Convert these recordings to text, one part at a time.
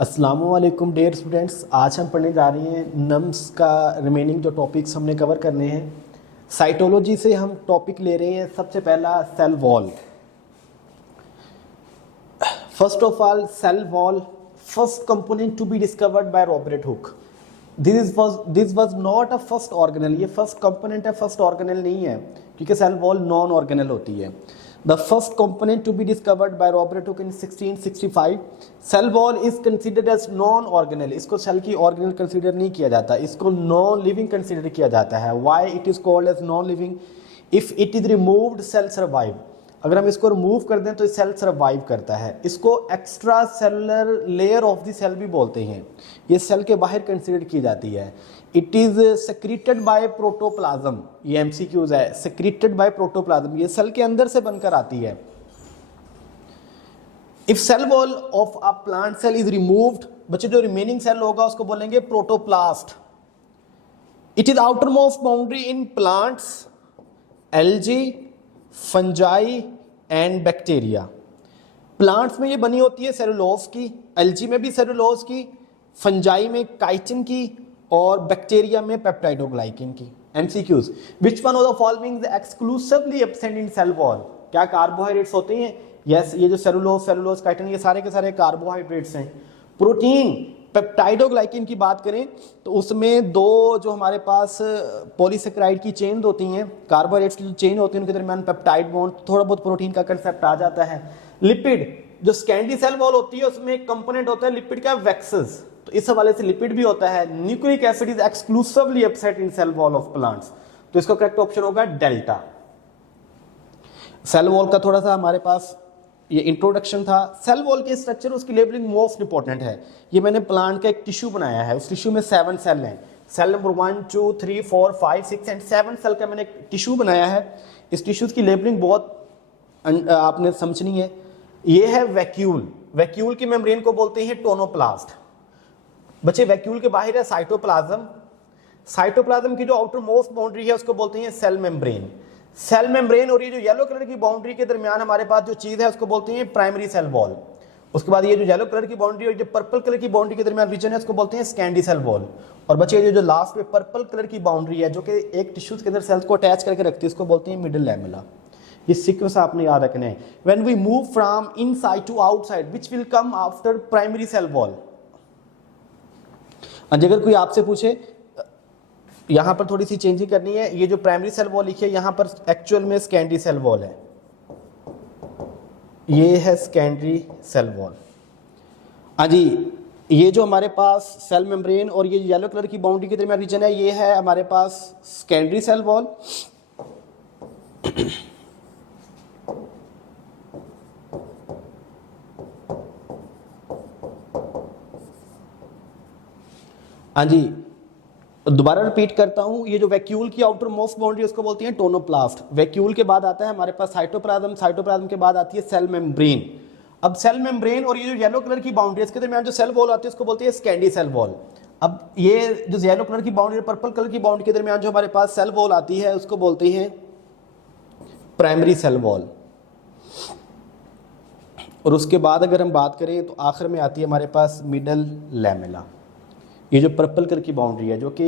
अस्सलामुअलैकुम dear students, आज हम पढ़ने जा रहे हैं नम्स का रिमेनिंग जो टॉपिक्स हमने कवर करने हैं। साइटोलॉजी से हम टॉपिक ले रहे हैं। सबसे पहला cell wall. First of all, cell wall first component to be discovered by Robert Hooke. This was not a first organelle. ये फर्स्ट कंपोनेंट है, फर्स्ट ऑर्गेनल नहीं है, क्योंकि सेल वॉल नॉन ऑर्गेनल होती है। The first component to be discovered by Robert Hooke in 1665. Cell wall is considered as non-organelle. इसको cell की organelle consider नहीं किया जाता, इसको नॉन लिविंग कंसीडर किया जाता है। Why it is called as non-living? If it is removed, cell survive. अगर हम इसको रिमूव कर दें तो सेल सर्वाइव करता है। इसको extra cellular layer of the cell भी बोलते हैं। ये सेल के बाहर कंसीडर की जाती है। It is secreted by protoplasm. ये एमसीक्यूज है। सेक्रीटेड बाय प्रोटोप्लाज्म, ये सेल के अंदर से बनकर आती है। If cell wall of a plant cell is removed, बच्चे जो रिमेनिंग सेल होगा उसको बोलेंगे protoplast. It is outer most boundary in plants, algae, fungi and bacteria. Plants में ये बनी होती है सेलुलोज की, एल्गी में भी सेलुलोज की, फंजाई में काइटिन की और बैक्टीरिया में पेप्टाइडोग्लाइकिन की। MCQs, which one of the following is exclusively absent in cell wall? क्या कार्बोहाइड्रेट्स होते हैं? यस, ये जो सेलुलोज काइटिन ये सारे के सारे कार्बोहाइड्रेट्स हैं। प्रोटीन, पेप्टाइडोग्लाइकिन की बात करें तो उसमें दो जो हमारे पास पॉलीसेकेराइड की चेन होती हैं, कार्बोहाइड्रेट्स की जो चेन होती है उनके दरमियान पेप्टाइड बॉन्ड, थोड़ा बहुत प्रोटीन का कंसेप्ट आ जाता है। लिपिड, जो स्कैंडी सेल वॉल होती है उसमें एक कंपोनेंट होता है लिपिड का, वैक्सेस, तो इस हवाले से लिपिड भी होता है। Nucleic acid is exclusively absent in cell wall of plants, तो इसका करेक्ट ऑप्शन होगा डेल्टा। सेल वॉल का थोड़ा सा हमारे पास ये इंट्रोडक्शन था। सेल वॉल के स्ट्रक्चर, उसकी लेबलिंग मोस्ट इंपॉर्टेंट है। ये मैंने प्लांट का एक टिश्यू बनाया है, उस टिश्यू में 7 सेल हैं। सेल नंबर 1, 2, 3, 4, 5, 6 एंड 7 सेल का मैंने एक टिश्यू बनाया है। इस टिश्यूज की लेबलिंग बहुत आपने समझनी है। ये है वैक्यूल। वैक्यूल की मेम्ब्रेन को बोलते हैं टोनोप्लास्ट। बच्चे, वैक्यूल के बाहर है साइटोप्लाज्म। साइटोप्लाज्म की जो आउटर मोस्ट बाउंड्री है उसको बोलते हैं सेल मेम्ब्रेन। सेल मेम्ब्रेन और ये जो येलो कलर की बाउंड्री के दरमियान हमारे पास जो चीज है उसको बोलते हैं प्राइमरी सेल वॉल। उसके बाद ये जो येलो कलर की बाउंड्री और जो पर्पल कलर की बाउंड्री के दरमियान रीजन है उसको बोलते हैं स्कैंडी सेल वॉल। और बच्चे, ये जो लास्ट में पर्पल कलर की बाउंड्री है जो कि एक टिश्यूज के अंदर सेल्स को अटैच करके रखती है उसको बोलते हैं मिडल लैमेला। ये सीक्वेंस आपने याद रखना है। When we move from inside to outside which will come after primary cell wall. अगर कोई आपसे पूछे, यहां पर थोड़ी सी चेंजिंग करनी है। ये जो प्राइमरी सेल वॉल लिखी है यहां पर एक्चुअल में सेकेंडरी सेल वॉल है। ये है सेकेंडरी सेल वॉल। हाँ जी, ये जो हमारे पास सेल मेम्ब्रेन और ये येलो कलर की बाउंड्री के दरमियान रीजन है ये है हमारे पास सेकेंडरी सेल वॉल। हाँ जी, दोबारा रिपीट करता हूं। ये जो वैक्यूल की आउटर मोस्ट बाउंड्री उसको बोलते हैं टोनोप्लास्ट। वैक्यूल के बाद आता है हमारे पास साइटोप्लाज्म। साइटोप्लाज्म के बाद आती है सेल मेम्ब्रेन। अब सेल मेम्ब्रेन और ये जो येलो कलर की बाउंड्री इसके दरमियान जो सेल वॉल आती है उसको बोलते हैं स्कैंडी सेल वॉल। अब ये जो येलो कलर की बाउंड्री पर्पल कलर की बाउंड्री के दरमियान जो हमारे पास सेल वॉल आती है उसको बोलते हैं प्राइमरी सेल वॉल। और उसके बाद अगर हम बात करें तो आखिर में आती है हमारे पास मिडल लैमेला। ये जो पर्पल कलर की बाउंड्री है जो कि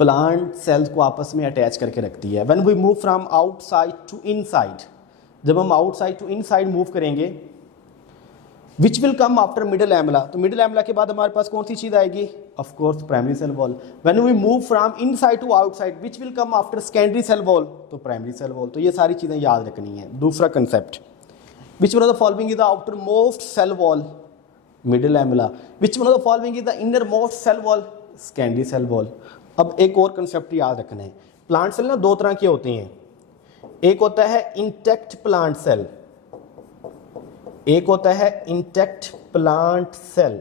प्लांट सेल्स को आपस में अटैच करके रखती है। When we move from outside to inside, जब हम आउटसाइड टू इनसाइड मूव करेंगे, which will come after middle lamella, तो मिडल लैमेला के बाद हमारे पास कौन सी चीज आएगी? Of course primary cell wall. When we move from inside to outside which will come after secondary cell wall, तो प्राइमरी सेल वॉल। तो ये सारी चीजें याद रखनी है। दूसरा concept, which one of the following is the outer most cell wall? Middle lamella. Which one of the following is the inner most cell wall? Secondary cell wall. अब एक और कंसेप्ट याद रखना है। प्लांट सेल ना दो तरह के होते हैं। एक होता है इंटैक्ट प्लांट सेल, एक होता है इंटैक्ट प्लांट सेल,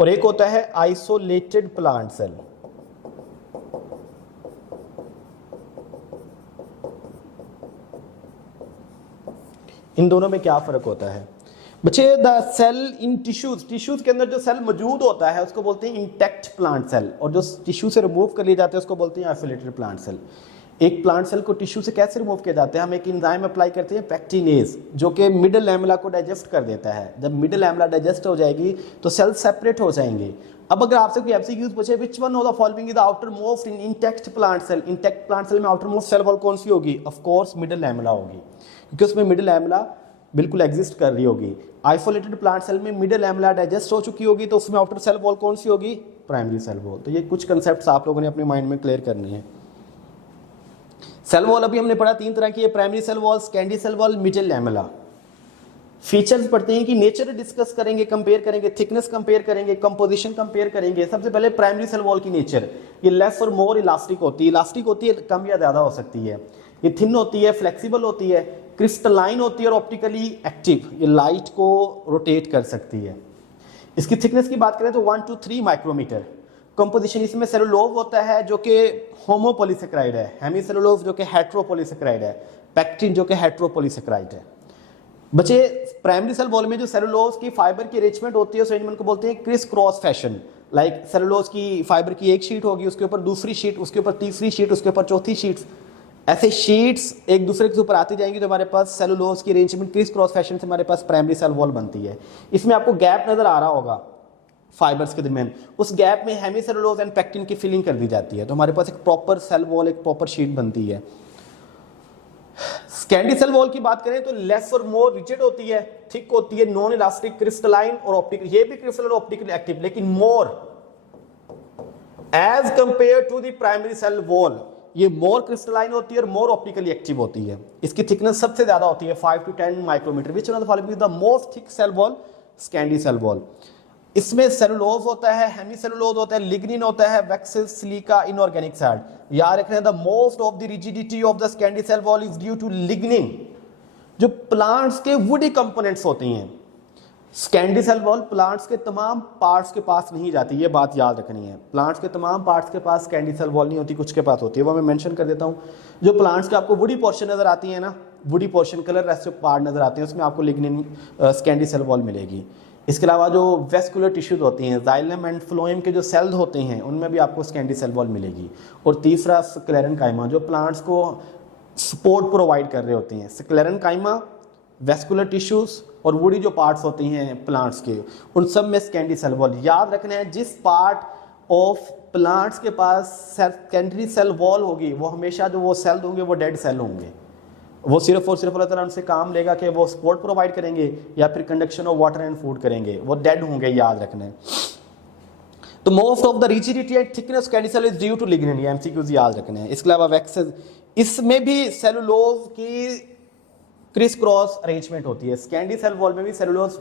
और एक होता है आइसोलेटेड प्लांट सेल। इन दोनों में क्या फर्क होता है बच्चे? द सेल इन टिश्यूज के अंदर जो सेल मौजूद होता है उसको बोलते हैं इंटैक्ट प्लांट सेल, और जो टिश्यू से रिमूव कर लिए जाते हैं उसको बोलते हैं आइसोलेटेड प्लांट सेल। एक प्लांट सेल को टिश्यू से कैसे रिमूव किया जाता है, हम एक एंजाइम अप्लाई करते हैं पैक्टिनेज, जो कि मिडल लैमेला को डाइजेस्ट कर देता है। जब मिडल लैमेला डाइजेस्ट हो जाएगी तो सेल सेपरेट हो जाएंगे। अब अगर आपसे कोई एमसीक्यूज पूछे which one of the following is the outer most in intact plant cell, intact plant cell में आउटर मोस्ट सेल वॉल कौन सी होगी, ऑफ कोर्स मिडल लैमेला होगी, क्योंकि उसमें मिडल लैमेला बिल्कुल एग्जिस्ट कर रही होगी। आइसोलेटेड प्लांट सेल में मिडल लैमेला डाइजेस्ट हो चुकी होगी, तो उसमें आउटर सेल वॉल कौन सी होगी, प्राइमरी सेल वॉल। तो ये कुछ कंसेप्ट्स आप लोगों ने अपने माइंड में क्लियर करनी है। सेल वॉल अभी हमने पढ़ा 3 तरह की है, primary cell wall, secondary cell wall, middle lamella. Features पढ़ते हैं कि नेचर डिस्कस करेंगे, कंपेयर करेंगे, थिकनेस कंपेयर करेंगे, कंपोजिशन कंपेयर करेंगे। सबसे पहले प्राइमरी सेल वॉल की नेचर, ये लेस और मोर इलास्टिक होती है। इलास्टिक होती है, कम या ज्यादा हो सकती है। ये थिन होती है, फ्लेक्सिबल होती है, क्रिस्टलाइन होती है और ऑप्टिकली एक्टिव, ये लाइट को रोटेट कर सकती है। इसकी थिकनेस की बात करें तो 1 to 3 माइक्रोमीटर। कंपोजिशन, इसमें सेलुलोज होता है जो कि होमोपॉलीसेकेराइड है, हेमीसेलुलोज जो कि हेट्रोपॉलीसेकेराइड है, पैक्टिन जो कि हेट्रोपॉलीसेकेराइड है। बच्चे प्राइमरी सेल वॉल में जो सेलुलोज की फाइबर की अरेंजमेंट होती है उस अरेंजमेंट को बोलते हैं criss cross fashion. Like cellulose की फाइबर की एक शीट होगी, उसके ऊपर दूसरी शीट, उसके ऊपर तीसरी शीट, उसके ऊपर चौथी शीट, ऐसे शीट्स एक दूसरे के ऊपर आती जाएंगी, तो हमारे पास सेलुलोज की अरेंजमेंट क्रिस क्रॉस फैशन से हमारे पास प्राइमरी सेल वॉल बनती है। इसमें आपको गैप नजर आ रहा होगा फाइबर्स के दरमियान, उस गैप में हेमीसेलुलोज एंड पैक्टिन की फिलिंग कर दी जाती है, तो हमारे पास एक प्रॉपर सेल वॉल, एक प्रॉपर शीट बनती है। स्कैंडी सेल वॉल की बात करें तो लेस और मोर रिजिड होती है, थिक होती है, नॉन इलास्टिक, क्रिस्टलाइन और ऑप्टिकल, ये भी क्रिस्टलाइन और ऑप्टिकली एक्टिव, लेकिन more as compare to the primary cell wall, ये मोर क्रिस्टलाइन होती है और मोर ऑप्टिकली एक्टिव होती है। इसकी थिकनेस सबसे ज्यादा होती है 5 to 10 micrometre. Which one of the following is the most thick cell wall, secondary cell wall. इसमें सेलुलोज होता है, हेमीसेलुलोज होता है, लिग्निन होता है, वैक्सेस, सिलिका, इनऑर्गेनिक सैड। याद रखना, the most of the rigidity of the secondary cell wall is due to lignin, जो प्लांट्स के वुडी कंपोनेंट्स होते हैं। स्कैंडी सेल वॉल प्लांट्स के तमाम पार्ट्स के पास नहीं जाती, ये बात याद रखनी है। प्लांट्स के तमाम पार्ट्स के पास स्कैंडी सेल वॉल नहीं होती, कुछ के पास होती है, वो मैं मेंशन कर देता हूँ। जो प्लांट्स के आपको वुडी पोर्शन नजर आती है ना, woody portion, colour rest part नजर आते हैं, उसमें आपको लिग्निन स्कैंडी सेल वॉल मिलेगी। इसके अलावा जो वेस्कुलर टिश्यूज होती हैं, जाइलम एंड फ्लोएम के जो सेल्स होते हैं, उनमें भी आपको स्कैंडी सेल वॉल मिलेगी। और तीसरा स्क्लेरेनकाइमा, जो प्लांट्स को सपोर्ट प्रोवाइड कर रहे होते हैं। स्क्लेरेनकाइमा, वेस्कुलर टिश्यूज और वुडी जो पार्ट्स होती हैं प्लांट्स के, उन सब में स्कैंडी सेल वॉल। याद रखना है, जिस पार्ट ऑफ प्लांट्स के पास स्कैंडी सेल वॉल होगी, वो हमेशा जो वो सेल होंगे वो डेड सेल होंगे। वो सिर्फ और सिर्फ अल्लाह ताला उनसे काम लेगा कि वो सपोर्ट प्रोवाइड करेंगे या फिर conduction of water and food करेंगे, वो डेड होंगे, याद रखना है। तो most of the rigidity and thickness secondary cell is due to lignin, ये एमसीक्यूज याद रखने हैं। इसके अलावा वैक्सेस, इसमें भी सेलुलोज की क्रिस क्रॉस अरेंजमेंट होती है। स्कैंडी सेल वॉल में भी सेलुलोज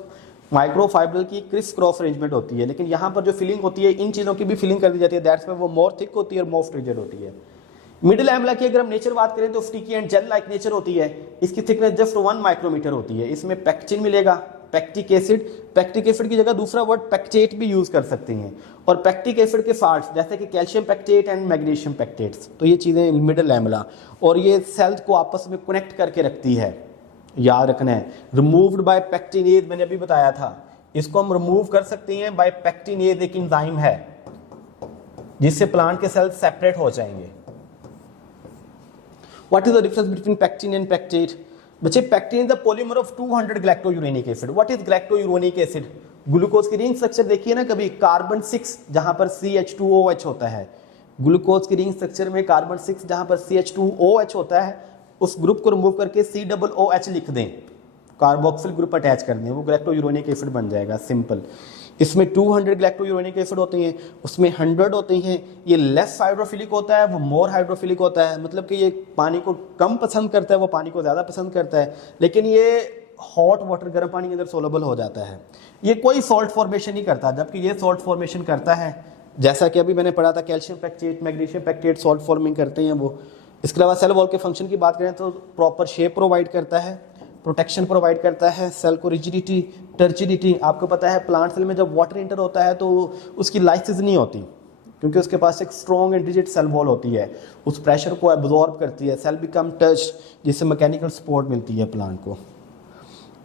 माइक्रोफाइबर की क्रिस क्रॉस अरेंजमेंट होती है, लेकिन यहाँ पर जो फिलिंग होती है, इन चीज़ों की भी फिलिंग कर दी जाती है, दैट्स व्हाई वो मोर थिक होती है और मोस्ट रिजिड होती है। मिडिल लैमेला की अगर हम नेचर बात करें तो sticky and gel like nature होती है। इसकी थिकनेस जस्ट 1 माइक्रोमीटर होती है। इसमें पैक्टिन मिलेगा, पैक्टिक एसिड, पैक्टिक एसिड की जगह दूसरा वर्ड पैक्टेट भी यूज कर सकते हैं। और पैक्टिक एसिड के पार्ट्स जैसे कि कैल्शियम पैक्टेट एंड मैग्नीशियम पैक्टेट्स, तो ये चीज़ें मिडिल लैमेला, और ये सेल्स को आपस में कनेक्ट करके रखती है, याद रखना है। रिमूव्ड बाय पैक्टिनेज, मैंने अभी बताया था, इसको हम रिमूव कर सकते हैं बाय पैक्टिनेज, एक एंजाइम है जिससे प्लांट के सेल्स सेपरेट हो जाएंगे। What is the difference between pectin and pectate? बच्चे, pectin is the polymer of 200 galactouronic acid. What is galactouronic acid? Glucose की रिंग स्ट्रक्चर देखिए ना कभी, कार्बन 6 जहां पर CH2OH होता है। ग्लूकोज की रिंग स्ट्रक्चर में कार्बन 6 जहां पर CH2OH होता है, उस ग्रुप को रिमूव करके COOH लिख दें, कार्बोक्सिल ग्रुप अटैच कर दें, वो गैलेक्टोयूरोनिक एसिड बन जाएगा, सिंपल। इसमें 200 गैलेक्टोयूरोनिक एसिड होते हैं, उसमें 100 होते हैं। ये लेस हाइड्रोफिलिक होता है, वो मोर हाइड्रोफिलिक होता है, मतलब कि ये पानी को कम पसंद करता है, वो पानी को ज़्यादा पसंद करता है, लेकिन ये हॉट वाटर, गर्म पानी के अंदर सोलेबल हो जाता है। ये कोई सॉल्ट फॉर्मेशन नहीं करता, जबकि ये सॉल्ट फॉर्मेशन करता है, जैसा कि अभी मैंने पढ़ा था, calcium pectate, magnesium pectate salt forming करते हैं वो। इसके अलावा सेल वॉल के फंक्शन की बात करें तो प्रॉपर शेप प्रोवाइड करता है, प्रोटेक्शन प्रोवाइड करता है, सेल को रिजिडिटी, टर्जिडिटी। आपको पता है प्लांट सेल में जब वाटर इंटर होता है तो उसकी लाइसिस नहीं होती, क्योंकि उसके पास एक strong and rigid cell wall होती है, उस प्रेशर को एब्जॉर्ब करती है, सेल बिकम टच, जिससे मैकेनिकल सपोर्ट मिलती है प्लांट को।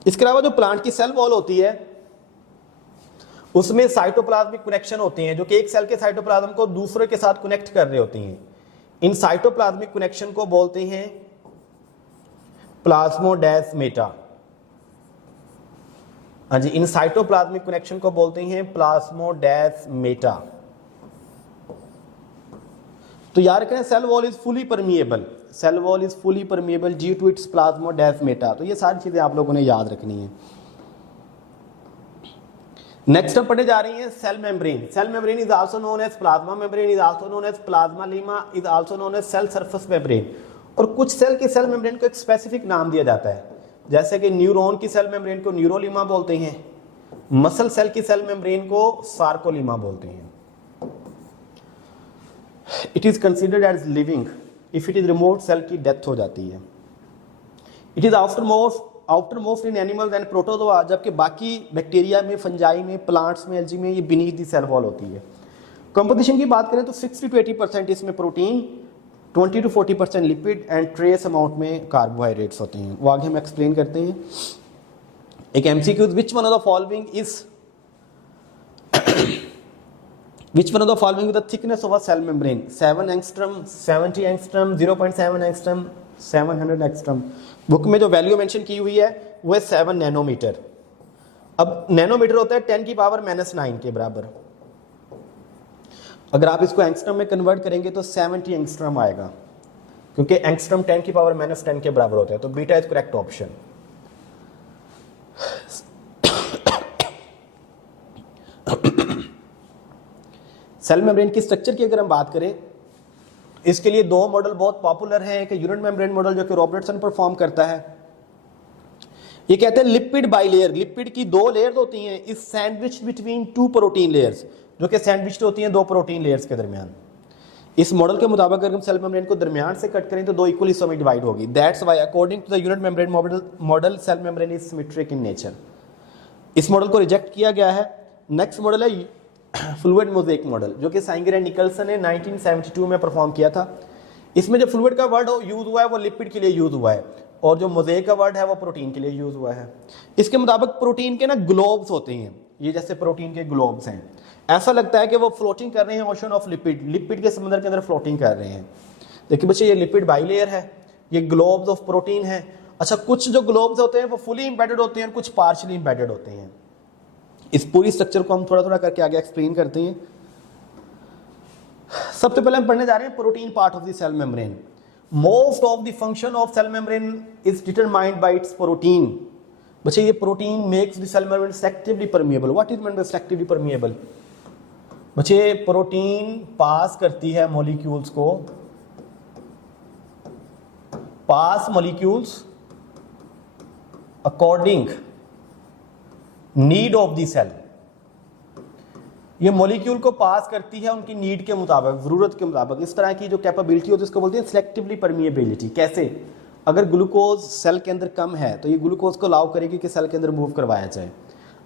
इसके अलावा जो प्लांट की सेल वॉल होती है उसमें साइटोप्लाज्मिक कनेक्शन होते हैं, जो कि एक सेल के साइटोप्लाज्म को दूसरे के साथ कनेक्ट कर रहे होती हैं। इन साइटोप्लाज्मिक कनेक्शन को बोलते हैं प्लाज्मोडेस्मेटा। हाँ जी, इन साइटोप्लाज्मिक कनेक्शन को बोलते हैं प्लाज्मोडेस्मेटा। तो याद रखें cell wall is fully permeable, cell wall is fully permeable due to its plasmodesmata. तो ये सारी चीजें आप लोगों ने याद रखनी है। नेक्स्ट हम पढ़ने जा रही हैं cell membrane. Cell membrane is also known as plasma membrane, is also known as plasma lemma, is also known as cell surface membrane. और कुछ सेल के सेल मेम्ब्रेन को एक स्पेसिफिक नाम दिया जाता है, जैसे कि न्यूरॉन की सेल मेम्ब्रेन को न्यूरोलीमा बोलते हैं, मसल सेल की सेल मेम्ब्रेन को सार्कोलीमा बोलते हैं। It is considered as living if it is remote, cell की डेथ हो जाती है। It is outer most in animals and protozoa, जबकि बाकी बैक्टीरिया में, फंजाई में, प्लांट्स में, एल्गी में ये बीनीथ दी सेल वॉल होती है। कंपोजिशन की बात करें तो 60 to 80% इसमें protein, 20 to 40% lipid and trace amount में कार्बोहाइड्रेट्स होते हैं। वो आगे हम एक्सप्लेन करते हैं। एक MCQs, which one of the following is Which one of the following is the thickness of a cell membrane? 7 angstrom, 70 angstrom, 0.7 angstrom, 700 angstrom। Book में जो वैल्यू मेंशन की हुई है वो है 7 नैनोमीटर। अब नैनोमीटर होता है 10 की पावर -9 के बराबर। अगर आप इसको एंगस्ट्रम में कन्वर्ट करेंगे तो 70 एंगस्ट्रम आएगा, क्योंकि एंगस्ट्रम 10 की पावर -10 के बराबर होता है। तो beta is correct option. Cell membrane की स्ट्रक्चर की अगर हम बात करें, इसके लिए दो मॉडल बहुत पॉपुलर हैं। एक यूनिट मेम्ब्रेन मॉडल जो कि रॉबर्टसन परफॉर्म करता है। ये कहते हैं लिपिड बाइलेयर, लिपिड की दो लेयर्स होती हैं, इस सैंडविच बिटवीन 2 प्रोटीन लेयर्स, जो कि सैंडविच होती हैं 2 प्रोटीन लेयर्स के दरमियान। इस मॉडल के मुताबिक अगर हम सेल मेम्ब्रेन को दरमियान से कट करें तो 2 इक्वल हिस्सों में डिवाइड होगी। That's why according to the unit membrane model cell membrane is symmetric in nature. इस मॉडल को रिजेक्ट किया गया है। नेक्स्ट मॉडल है फ्लूइड मोज़ेक मॉडल, जो कि साइंगर एंड निकल्सन ने 1972 में परफॉर्म किया था। इसमें जो फ्लूइड का वर्ड यूज हुआ है वो लिपिड के लिए यूज हुआ है, और जो मोज़ेक का वर्ड है वो प्रोटीन के लिए यूज हुआ है। इसके मुताबिक प्रोटीन के ना ग्लोब्स होते हैं, ये जैसे प्रोटीन के ग्लोब्स हैं। ऐसा लगता है कि वो फ्लोटिंग कर रहे हैं ओशन ऑफ लिपिड, लिपिड के समुद्र के अंदर फ्लोटिंग कर रहे हैं। देखिए बच्चे, ये लिपिड बाइलेयर है, ये ग्लोब्स ऑफ प्रोटीन है। अच्छा, कुछ जो ग्लोब्स होते हैं वो फुली इंबेडेड होते हैं और कुछ पार्शली इंबेडेड होते हैं। इस पूरी स्ट्रक्चर को हम थोड़ा थोड़ा करके आगे एक्सप्लेन करते हैं। सबसे पहले हम पढ़ने जा रहे हैं protein part of the cell membrane. Most of the function of cell membrane is determined by its protein. बच्चे, ये protein makes the cell membrane selectively permeable. What is mean by selectively permeable? बच्चे, protein pass करती है molecules को, pass molecules according need of the cell. ये molecule को pass करती है उनकी नीड के मुताबिक, जरूरत के मुताबिक। इस तरह की जो कैपेबिलिटी होती है उसको बोलते हैं सिलेक्टिवली परमिएबिलिटी। कैसे? अगर ग्लूकोज सेल के अंदर कम है तो ये ग्लूकोज को अलाउ करेगी कि सेल के अंदर मूव करवाया जाए।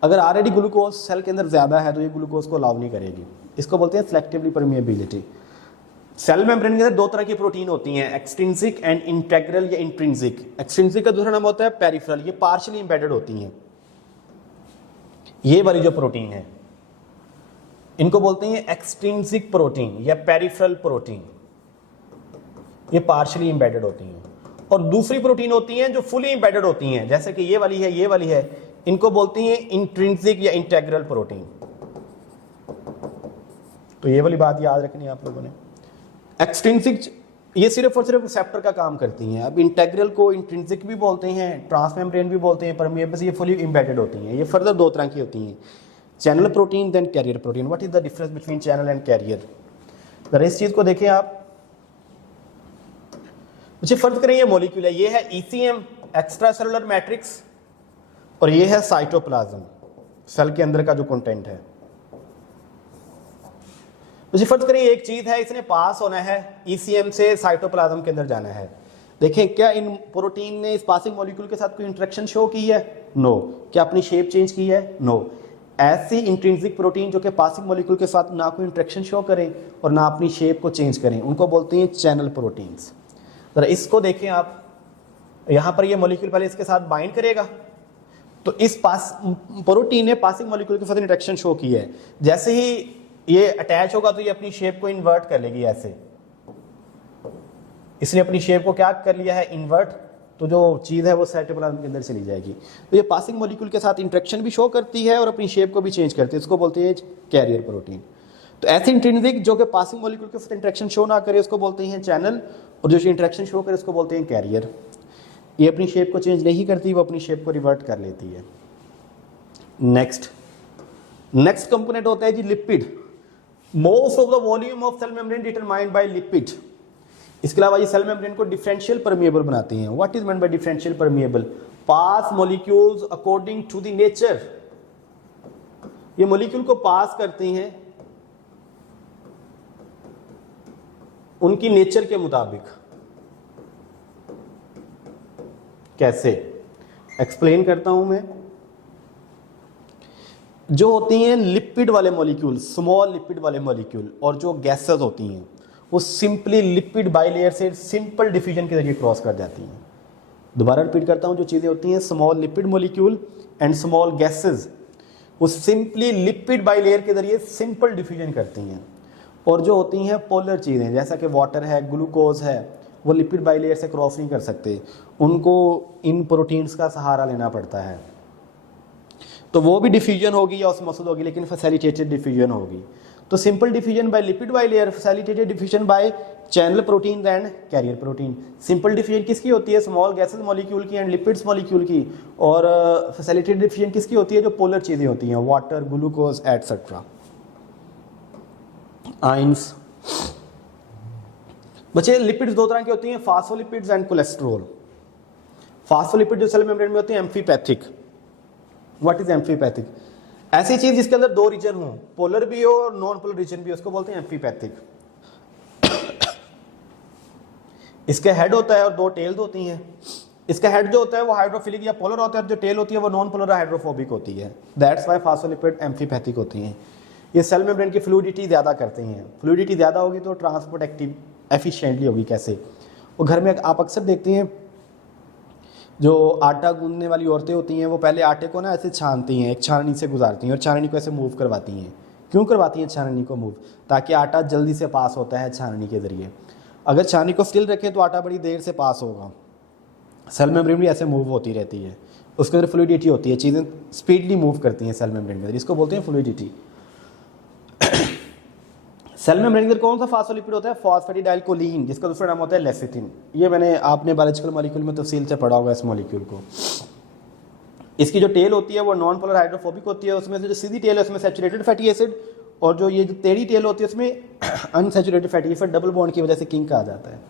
अगर ऑलरेडी ग्लूकोज सेल के अंदर ज्यादा है तो ये ग्लूकोज को अलाउ नहीं करेगी। इसको बोलते हैं सिलेक्टिवली परमिएबिलिटी। सेल मेम्ब्रेन के अंदर 2 तरह की प्रोटीन होती हैं, एक्सट्रिंसिक एंड इंटेग्रल या इंट्रिंसिक। एक्सट्रिंसिक का दूसरा नाम होता है पेरिफेरल, ये पार्शियली इंबेडेड होती हैं। ये वाली जो प्रोटीन है इनको बोलते हैं एक्सट्रिंसिक प्रोटीन या पेरिफेरल प्रोटीन, ये पार्शियली इंबेडेड होती हैं। और दूसरी प्रोटीन होती हैं जो फुली इंबेडेड होती हैं, जैसे कि ये वाली है, ये वाली है, इनको बोलते हैं इंट्रिंसिक या इंटेग्रल प्रोटीन। तो ये वाली बात याद रखनी है आप लोगों ने। एक्सट्रिंसिक ये सिर्फ और सिर्फ रिसेप्टर का काम करती हैं। अब इंटेग्रल को इंट्रिंसिक भी बोलते हैं, ट्रांसमेम्ब्रेन भी बोलते हैं, परमिएबल, ये फुली इंबेडेड होती हैं। ये फर्दर 2 तरह की होती हैं, channel protein then carrier protein. What is the difference between channel and carrier? जरा इस चीज को देखें आप। मुझे फर्ज करें ये मॉलिक्यूल है, ये है ईसीएम एक्स्ट्रा सेलुलर मैट्रिक्स, और ये है साइटोप्लाज्म, सेल के अंदर का जो कंटेंट है। मुझे फर्ज करें एक चीज है, इसने पास होना है ईसीएम से साइटोप्लाज्म के अंदर जाना है। देखें, क्या इन प्रोटीन ने इस पासिंग मॉलिक्यूल के साथ कोई इंटरेक्शन शो की है? नो। क्या अपनी शेप चेंज की है? नो। ऐसी इंट्रिंसिक प्रोटीन जो कि पासिंग मॉलिक्यूल के साथ ना कोई इंटरेक्शन शो करें और ना अपनी शेप को चेंज करें, उनको बोलते हैं चैनल प्रोटीन्स। जरा इसको देखें आप, यहां पर ये मॉलिक्यूल पहले इसके साथ बाइंड करेगा, तो इस पास प्रोटीन ने पासिंग मॉलिक्यूल के साथ इंटरेक्शन शो की है। जैसे ही ये अटैच होगा तो ये अपनी शेप को इन्वर्ट कर लेगी ऐसे, इसने अपनी शेप को क्या कर लिया है, इन्वर्ट, तो जो चीज़ है वो साइटोप्लाज्म के अंदर चली जाएगी। तो ये पासिंग मॉलिक्यूल के साथ इंटरेक्शन भी शो करती है और अपनी शेप को भी चेंज करती है, इसको बोलते हैं कैरियर प्रोटीन। तो ऐसे इंट्रिंसिक जो कि पासिंग मॉलिक्यूल के साथ इंटरेक्शन शो ना करे उसको बोलते हैं चैनल, और जो इंटरेक्शन शो करे उसको बोलते हैं कैरियर। ये अपनी शेप को चेंज नहीं करती, वो अपनी शेप को रिवर्ट कर लेती है। नेक्स्ट कंपोनेंट होता है जी lipid. Most of the volume of cell membrane determined by lipid. इसके अलावा ये सेल मेम्ब्रेन को डिफरेंशियल परमिएबल बनाती हैं। What is meant by differential permeable? Pass molecules according to the nature. ये मॉलिक्यूल को पास करती हैं उनकी नेचर के मुताबिक। कैसे? एक्सप्लेन करता हूं मैं। जो होती हैं लिपिड वाले मॉलिक्यूल, स्मॉल लिपिड वाले मॉलिक्यूल, और जो गैसेस होती हैं वो सिंपली लिपिड बाइलेयर से सिंपल डिफ्यूजन के जरिए क्रॉस कर जाती हैं। दोबारा रिपीट करता हूं, जो चीज़ें होती हैं small lipid molecule and small gases, वो सिंपली लिपिड बाइलेयर के जरिए सिंपल डिफ्यूजन करती हैं। और जो होती हैं पोलर चीज़ें जैसा कि वाटर है, ग्लूकोज है, वो लिपिड बाइलेयर से क्रॉस नहीं कर सकते, उनको इन प्रोटीन्स का सहारा लेना पड़ता है। तो वो भी डिफ्यूजन होगी या ऑस्मोसिस होगी, लेकिन फैसिलिटेटेड डिफ्यूजन होगी। तो simple diffusion by lipid bilayer, facilitated diffusion by channel protein and carrier protein. Simple diffusion किसकी होती है? स्मॉल गैसेस मॉलिक्यूल की एंड लिपिड्स मॉलिक्यूल की। और फैसिलिटेटेड डिफ्यूजन किसकी होती है? जो पोलर चीज़ें होती हैं, वाटर, ग्लूकोज एटसेट्रा, आइंस। बच्चे लिपिड्स दो तरह की होती हैं, फास्फोलिपिड्स एंड कोलेस्ट्रॉल। फास्फोलिपिड जो सेल मेम्ब्रेन में होती है एम्फीपैथिक। What is amphipathic? ऐसी चीज जिसके अंदर दो रीजन हो, पोलर भी हो और नॉन पोलर रीजन भी, उसको बोलते हैं एम्फीपैथिक। इसके हेड होता है और दो टेल्स होती हैं। इसका हेड जो होता है वो हाइड्रोफिलिक या पोलर होता है, जो टेल होती है वो नॉन पोलर हाइड्रोफोबिक होती है। दैट्स वाई फास्फोलिपिड एम्फीपैथिक होती हैं। ये सेल मेम्ब्रेन की फ्लूइडिटी ज़्यादा करते हैं। फ्लूइडिटी ज़्यादा होगी तो ट्रांसपोर्ट एक्टिव एफिशिएंटली होगी। कैसे? वो घर में आप अक्सर देखते हैं जो आटा गूंदने वाली औरतें होती हैं, वो पहले आटे को ना ऐसे छानती हैं, एक छाननी से गुजारती हैं और छाननी को ऐसे मूव करवाती हैं। क्यों करवाती हैं छाननी को मूव? ताकि आटा जल्दी से पास होता है छाननी के ज़रिए। अगर छाननी को स्टिल रखें तो आटा बड़ी देर से पास होगा। सेल मेम्ब्रेन भी ऐसे मूव होती रहती है, उसके अंदर फ्लूइडिटी होती है, चीज़ें स्पीडली मूव करती हैं सेल मेम्ब्रेन के अंदर, इसको बोलते हैं फ्लूइडिटी। सेल मेम्ब्रेन के अंदर कौन सा फास्फोलिपिड होता है? फॉस्फेटिडाइलकोलिन, जिसका दूसरा नाम होता है लेसिथिन। ये मैंने आपने बायोलॉजिकल मॉलिक्यूल में तफसील से पढ़ा होगा इस मॉलिक्यूल को। इसकी जो टेल होती है वो नॉन पोलर हाइड्रोफोबिक होती है। उसमें से जो सीधी टेल है उसमें सैचुरेटेड फैटी एसिड, और जो ये जो टेढ़ी टेल होती है उसमें unsaturated fatty acid, double bond की वजह से किंग कहा जाता है।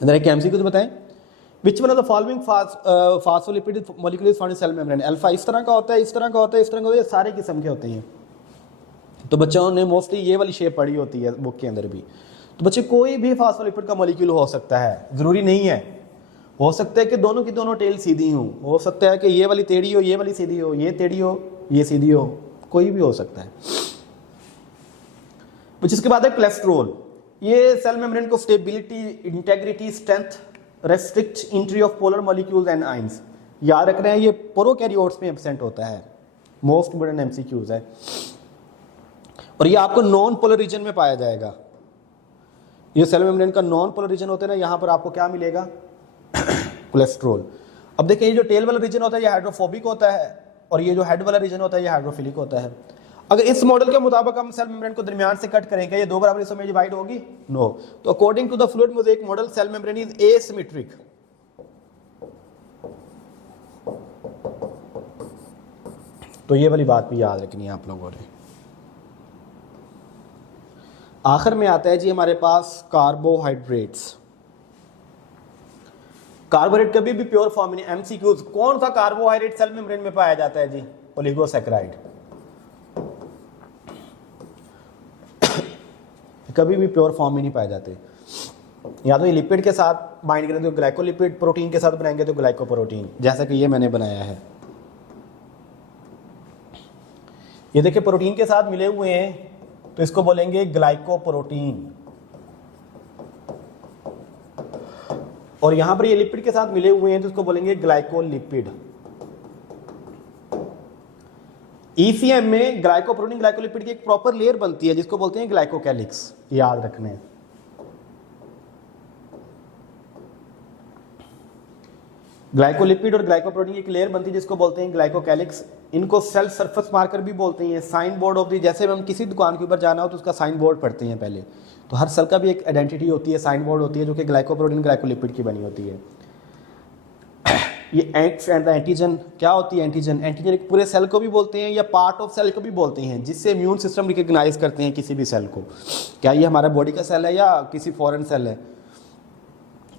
इधर एक एमसीक्यू तो बताएं, which one of the following phospholipid molecule is found in cell membrane? Alpha इस तरह का होता है, इस तरह का होता है, इस तरह का होता है, सारे किस्म के होते हैं। तो बच्चों ने मोस्टली ये वाली शेप पढ़ी होती है बुक के अंदर भी। तो बच्चे कोई भी फास्फोलिपिड का मॉलिक्यूल हो सकता है, ज़रूरी नहीं है। हो सकता है कि दोनों की दोनों टेल सीधी हो सकता है कि ये वाली टेढ़ी हो, ये वाली सीधी हो, ये टेढ़ी हो, ये सीधी हो, कोई भी हो सकता है। इसके बाद है कोलेस्ट्रॉल। ये सेल मेम्ब्रेन को stability, integrity, strength, restrict entry of polar molecules and ions. याद रख रहे हैं ये प्रोकैरियोट्स में एब्सेंट होता है। मोस्ट इंपोर्टेंट एमसीक्यूज है। और ये आपको नॉन पोलर रीजन में पाया जाएगा। ये सेल मेम्ब्रेन का नॉन पोलर रीजन होता है ना, यहां पर आपको क्या मिलेगा? कोलेस्ट्रॉल। अब देखिए ये जो टेल वाला रीजन होता है ये हाइड्रोफोबिक होता है, और ये जो हेड वाला रीजन होता है ये हाइड्रोफिलिक होता है। अगर इस मॉडल के मुताबिक हम सेल मेम्ब्रेन को दरमियान से कट करेंगे, ये दो बराबर हिस्सों में डिवाइड होगी? नो। तो according to the fluid mosaic model cell membrane is asymmetric. तो ये वाली बात भी याद रखनी है आप लोगों ने। आखिर में आता है जी हमारे पास कार्बोहाइड्रेट्स। कार्बोहाइड्रेट कभी भी प्योर फॉर्म में, एमसीक्यूज, कौन सा कार्बोहाइड्रेट सेल मेम्ब्रेन में पाया जाता है जी? ओलिगोसैकेराइड। कभी भी प्योर फॉर्म में नहीं पाए जाते। या तो ये लिपिड के साथ बाइंड करेंगे तो ग्लाइकोलिपिड, प्रोटीन के साथ बनाएंगे तो ग्लाइकोप्रोटीन, जैसा कि ये मैंने बनाया है। ये देखिए प्रोटीन के साथ मिले हुए हैं तो इसको बोलेंगे ग्लाइकोप्रोटीन, और यहां पर ये लिपिड के साथ मिले हुए हैं तो इसको बोलेंगे ग्लाइकोलिपिड। ईसीएम में ग्लाइकोप्रोटीन ग्लाइकोलिपिड की एक प्रॉपर लेयर बनती है जिसको बोलते हैं ग्लाइकोकैलिक्स। याद रखने हैं। ग्लाइकोलिपिड और ग्लाइकोप्रोटीन की एक लेयर बनती है जिसको बोलते हैं ग्लाइकोकैलिक्स। इनको सेल सरफेस मार्कर भी बोलते हैं। साइन बोर्ड ऑफ दी, जैसे हम किसी दुकान के ऊपर जाना हो तो उसका साइन बोर्ड पढ़ते हैं पहले, तो हर सेल का भी एक आइडेंटिटी होती है, साइन बोर्ड होती है, जो कि ग्लाइकोप्रोटीन ग्लाइकोलिपिड की बनी होती है। ये एक्स एंड द एंटीजन क्या होती है? एंटीजन, एंटीजन एक पूरे सेल को भी बोलते हैं या पार्ट ऑफ सेल को भी बोलते हैं, जिससे इम्यून सिस्टम रिकग्नाइज करते हैं किसी भी सेल को, क्या ये हमारा बॉडी का सेल है या किसी फॉरेन सेल है।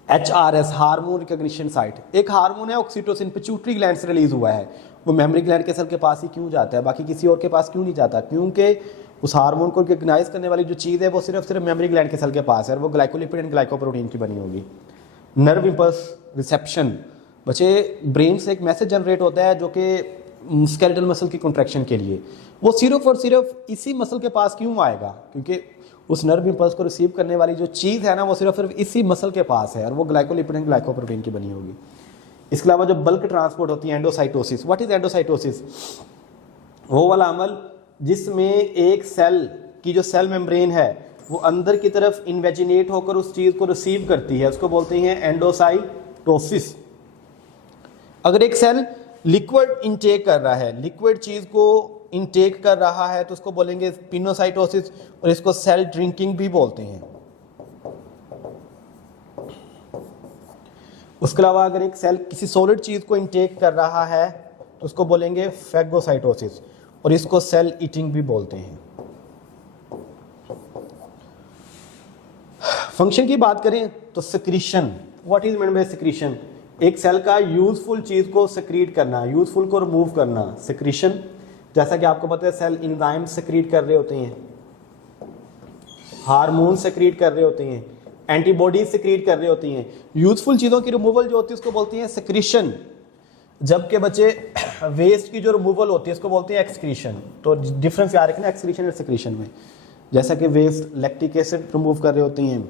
HRS हार्मोन रिकग्निशन साइट, एक हार्मोन है ऑक्सीटोसिन, पिट्यूटरी ग्लैंड से रिलीज हुआ है, वो मेमोरी ग्लैंड के सेल के पास ही क्यों जाता है, बाकी किसी और के पास क्यों नहीं जाता? क्योंकि उस हार्मोन को रिकग्नाइज करने वाली जो चीज़ है वो सिर्फ मेमोरी ग्लैंड के सेल के पास है, और वो ग्लाइकोलिपिड एंड ग्लाइकोप्रोटीन की बनी होगी। नर्व इंपल्स रिसेप्शन, बच्चे ब्रेन से एक मैसेज जनरेट होता है जो कि स्केलेटल मसल की कॉन्ट्रैक्शन के लिए, वो सिर्फ और सिर्फ इसी मसल के पास क्यों आएगा? क्योंकि उस नर्व इंपल्स को रिसीव करने वाली जो चीज़ है ना, वो सिर्फ इसी मसल के पास है, और वो ग्लाइकोलिपिड एंड ग्लाइकोप्रोटीन की बनी होगी। इसके अलावा जो बल्क ट्रांसपोर्ट होती है, एंडोसाइटोसिस। What is endocytosis? वो वाला अमल जिसमें एक सेल की जो सेल मेम्ब्रेन है वो अंदर की तरफ इन्वेजिनेट होकर उस चीज़ को रिसीव करती है, उसको बोलते हैं एंडोसाइटोसिस। अगर एक सेल लिक्विड इनटेक कर रहा है, लिक्विड चीज़ को इनटेक कर रहा है, तो उसको बोलेंगे पिनोसाइटोसिस, और इसको सेल ड्रिंकिंग भी बोलते हैं। उसके अलावा अगर एक सेल किसी सॉलिड चीज़ को इनटेक कर रहा है तो उसको बोलेंगे फैगोसाइटोसिस, और इसको सेल ईटिंग भी बोलते हैं। फंक्शन की बात करें तो secretion, what is mean bye secretion? एक सेल का यूजफुल चीज को सिक्रीट करना, यूजफुल को रिमूव करना, सिक्रीशन। जैसा कि आपको पता है सेल एंजाइम सिक्रीट कर रहे होते हैं, हार्मोन सिक्रीट कर रहे होते हैं, एंटीबॉडीज सिक्रीट कर रहे होती हैं। यूजफुल चीजों की रिमूवल जो होती है उसको बोलते हैं सिक्रीशन, जबकि बच्चे वेस्ट की जो रिमूवल होती है उसको बोलते हैं एक्सक्रीशन। तो डिफरेंस याद रखना एक्सक्रीशन और सिक्रीशन में। जैसा कि वेस्ट लैक्टिक एसिड रिमूव कर रहे होते हैं,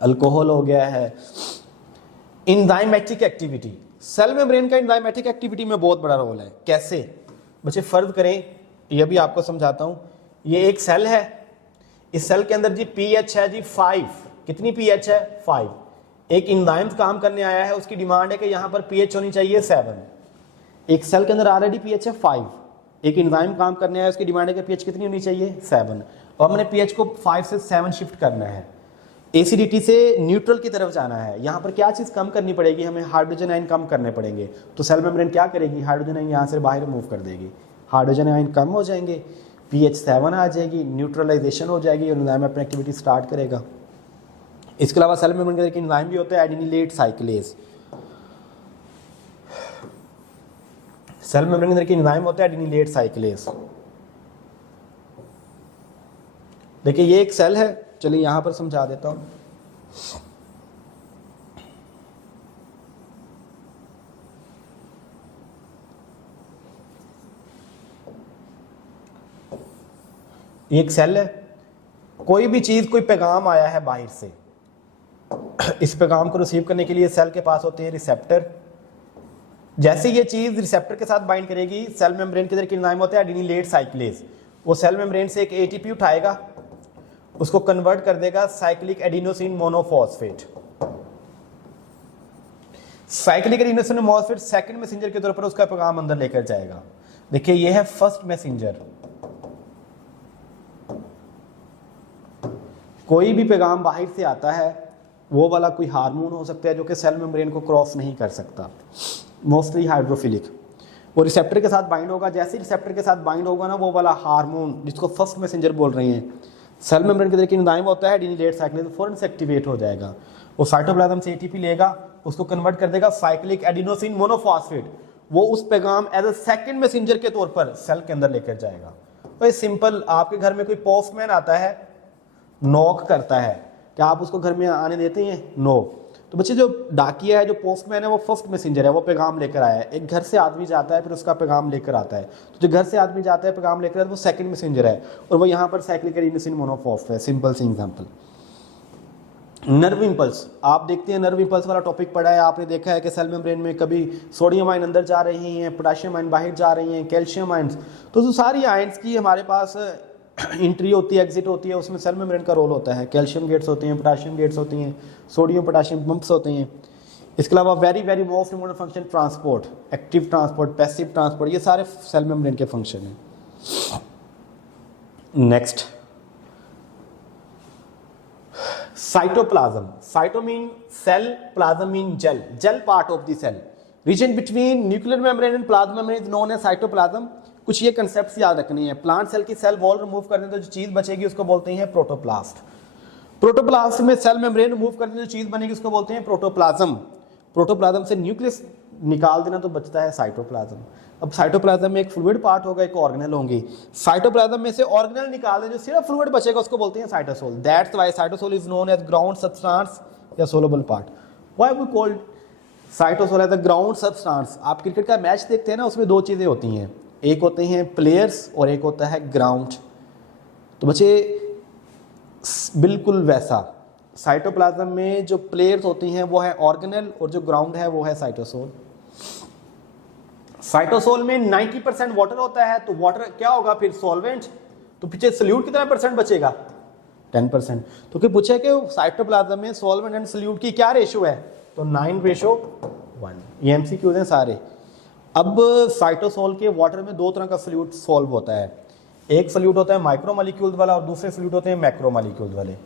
अल्कोहल हो गया है। एंजाइमेटिक एक्टिविटी, सेल मेम्ब्रेन का एंजाइमेटिक एक्टिविटी में बहुत बड़ा रोल है। कैसे? बच्चे फर्ज करें, ये भी आपको समझाता हूं। ये एक सेल है, इस सेल के अंदर जी पीएच है जी 5, कितनी पीएच है? 5। एक एंजाइम काम करने आया है, उसकी डिमांड है कि यहां पर पीएच होनी चाहिए 7। एक सेल के अंदर ऑलरेडी पीएच है 5, एक एंजाइम काम करने आया, उसकी डिमांड है कि पीएच कितनी होनी चाहिए? 7, और हमने पीएच को 5 से 7 शिफ्ट करना है। एसिडिटी से न्यूट्रल की तरफ जाना है, यहाँ पर क्या चीज़ कम करनी पड़ेगी? हमें हाइड्रोजन आयन कम करने पड़ेंगे। तो सेल मेम्ब्रेन क्या करेगी? हाइड्रोजन आयन यहाँ से बाहर रिमूव कर देगी, हाइड्रोजन आयन कम हो जाएंगे, पीएच 7 आ जाएगी, न्यूट्रलाइजेशन हो जाएगी, और एंजाइम अपनी एक्टिविटी स्टार्ट करेगा। इसके अलावा सेल मेम्ब्रेन का एक एंजाइम भी होता है एडिनिलेट साइक्लेज। सेल मेम्ब्रेन के अंदर एंजाइम होता है एडिनिलेट साइक्लेज। देखिए ये एक सेल है, चलिए यहां पर समझा देता हूं। ये एक सेल है, कोई भी चीज, कोई पैगाम आया है बाहर से, इस पैगाम को रिसीव करने के लिए सेल के पास होते हैं रिसेप्टर। जैसे ये चीज रिसेप्टर के साथ बाइंड करेगी, सेल मेम्ब्रेन के अंदर एंजाइम होता है एडिनिलेट साइक्लेज। वो सेल मेम्ब्रेन से एक एटीपी उठाएगा, उसको कन्वर्ट कर देगा cyclic adenosine monophosphate. Cyclic adenosine monophosphate second messenger के तौर पर उसका पैगाम अंदर लेकर जाएगा। देखिए ये है फर्स्ट मैसेंजर। कोई भी पैगाम बाहर से आता है, वो वाला कोई हार्मोन हो सकता है जो कि सेल मेम्ब्रेन को क्रॉस नहीं कर सकता, मोस्टली हाइड्रोफिलिक। वो रिसेप्टर के साथ बाइंड होगा, जैसे रिसेप्टर के साथ बाइंड होगा ना, वो वाला हार्मोन जिसको फर्स्ट मैसेंजर बोल रहे हैं, सेल मेम्ब्रेन के अंदर एंजाइम होता है एडिनिलेट साइक्लेज, फौरन से एक्टिवेट हो जाएगा। वो साइटोप्लाज्म से एटीपी लेगा, उसको कन्वर्ट कर देगा साइक्लिक एडिनोसिन मोनोफॉस्फेट। वो उस पैगाम एज अ सेकंड मैसेंजर के तौर पर सेल के अंदर लेकर जाएगा। तो सिंपल, आपके घर में कोई पोस्टमैन आता है, नॉक करता है, क्या आप उसको घर में आने देते हैं? नो। तो बच्चे जो डाकिया है, जो पोस्टमैन है, वो फर्स्ट मैसेंजर है, वो पैगाम लेकर आया है। एक घर से आदमी जाता है, फिर उसका पैगाम लेकर आता है। तो जो घर से आदमी जाता है पैगाम लेकर आता है, वो सेकंड मैसेंजर है, और वो यहाँ पर साइक्लिक एडिनोसिन मोनोफॉस्फेट है। सिंपल सी एग्जांपल। नर्व इंपल्स, आप देखते हैं नर्व इंपल्स वाला टॉपिक पढ़ा है आपने, देखा है कि सेल मेम्ब्रेन में कभी सोडियम आयन अंदर जा रही हैं, पोटेशियम आयन बाहर जा रही हैं, कैल्शियम आयन्स। तो जो सारी आयन्स की हमारे पास एंट्री होती है, एग्जिट होती है, उसमें सेल मेम्ब्रेन का रोल होता है। कैल्शियम गेट्स होती हैं, पोटेशियम गेट्स होती हैं, सोडियम पोटेशियम पंप्स होते हैं। इसके अलावा very very most important function transport, active transport, passive transport, ये सारे सेल मेम्ब्रेन के फंक्शन हैं। Next cytoplasm. Cyto mean cell, plasm mean gel, gel part of the cell. Region between nuclear membrane and plasma membrane is known as cytoplasm. कुछ ये concepts याद रखनी है। Plant cell की सेल वॉल रिमूव कर दें तो जो चीज बचेगी उसको बोलते हैं प्रोटोप्लास्ट। प्रोटोप्लास्ट में सेल मेम्ब्रेन रिमूव कर दें जो चीज बनेगी उसको बोलते हैं प्रोटोप्लाज्म। प्रोटोप्लाज्म से न्यूक्लियस निकाल देना तो बचता है साइटोप्लाज्म। अब साइटोप्लाज्म में एक फ्लूइड पार्ट होगा, एक ऑर्गेनल होंगी। साइटोप्लाज्म में से ऑर्गेनल निकाल दें, जो सिर्फ फ्लूइड बचेगा उसको बोलते हैं cytosol. That's why cytosol is known as ground substance या soluble part. Why we called cytosol as the ground substance. आप क्रिकेट का मैच देखते हैं ना, उसमें दो चीजें होती हैं, एक होते हैं प्लेयर्स और एक होता है ग्राउंड। तो बच्चे बिल्कुल वैसा साइटोप्लाज्म में जो प्लेयर्स होती हैं वो है ऑर्गेनल और जो ग्राउंड है वो है साइटोसोल। साइटोसोल में 90% वाटर होता है, तो वाटर क्या होगा फिर सॉल्वेंट, तो पीछे सोल्यूट कितना परसेंट बचेगा 10%। तो क्या पूछा कि साइटोप्लाज्म में सॉल्वेंट एंड सोल्यूट की क्या रेशो है, तो 9:1। ये एमसीक्यूज हैं सारे। अब साइटोसोल के वाटर में दो तरह का सोल्यूट सॉल्व होता है। एक सोल्यूट होता है माइक्रो मॉलिक्यूल्स वाला और दूसरे सोल्यूट होते हैं मैक्रो मॉलिक्यूल्स वाले।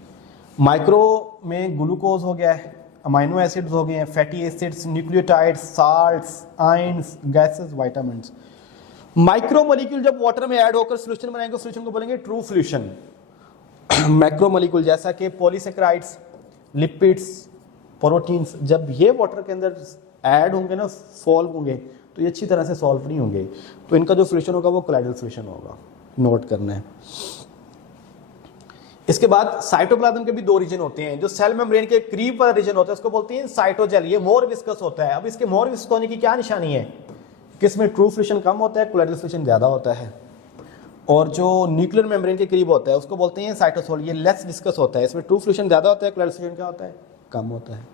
माइक्रो में ग्लूकोज हो गया है, अमाइनो एसिड्स हो गए हैं, fatty acids, nucleotides, salts, ions, gases, vitamins. Micro molecule जब वाटर में ऐड होकर सॉल्यूशन बनाएंगे, सॉल्यूशन को बोलेंगे ट्रू सॉल्यूशन। मैक्रो मॉलिक्यूल जैसा कि पॉलीसेकेराइड्स, लिपिड्स, प्रोटीन्स, जब ये वाटर के अंदर ऐड होंगे ना, सॉल्व होंगे, तो ये अच्छी तरह से सॉल्व नहीं होंगे, तो इनका जो सॉल्यूशन होगा वो कोलाइडल सॉल्यूशन होगा। नोट करना है। इसके बाद साइटोप्लाज्म के भी दो रीजन होते हैं। जो सेल मेम्ब्रेन के करीब वाला रीजन होता है उसको बोलते हैं साइटोजेल। ये मोर विस्कस होता है। अब इसके मोर विस्कस होने की क्या निशानी है कि इसमें ट्रू सॉल्यूशन कम होता है, कोलाइडल सॉल्यूशन ज्यादा होता है। और जो न्यूक्लियर मेम्ब्रेन के करीब होता है उसको बोलते हैं साइटोसोल। ये लेस विस्कस होता है, इसमें ट्रू सॉल्यूशन ज्यादा होता है, कोलाइडल सॉल्यूशन क्या होता है, कम होता है।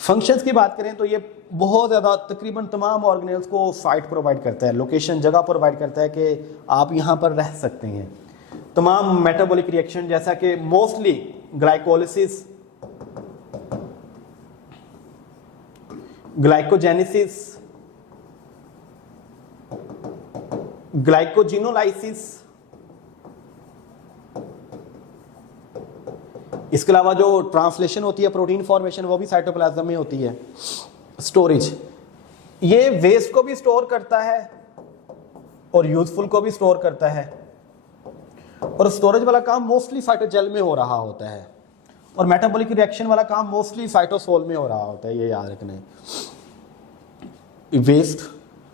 फंक्शंस की बात करें तो ये बहुत ज़्यादा तकरीबन तमाम ऑर्गेनेल्स को साइट प्रोवाइड करता है, लोकेशन, जगह प्रोवाइड करता है कि आप यहाँ पर रह सकते हैं। तमाम मेटाबॉलिक रिएक्शन जैसा कि मोस्टली ग्लाइकोलिसिस, ग्लाइकोजेनेसिस, ग्लाइकोजिनोलाइसिस, इसके अलावा जो ट्रांसलेशन होती है, प्रोटीन फॉर्मेशन, वो भी साइटोप्लाज्म में होती है। स्टोरेज, ये वेस्ट को भी स्टोर करता है और यूजफुल को भी स्टोर करता है। और स्टोरेज वाला काम मोस्टली साइटोजेल में हो रहा होता है और मेटाबॉलिक रिएक्शन वाला काम मोस्टली साइटोसोल में हो रहा होता है। ये याद रखना है। वेस्ट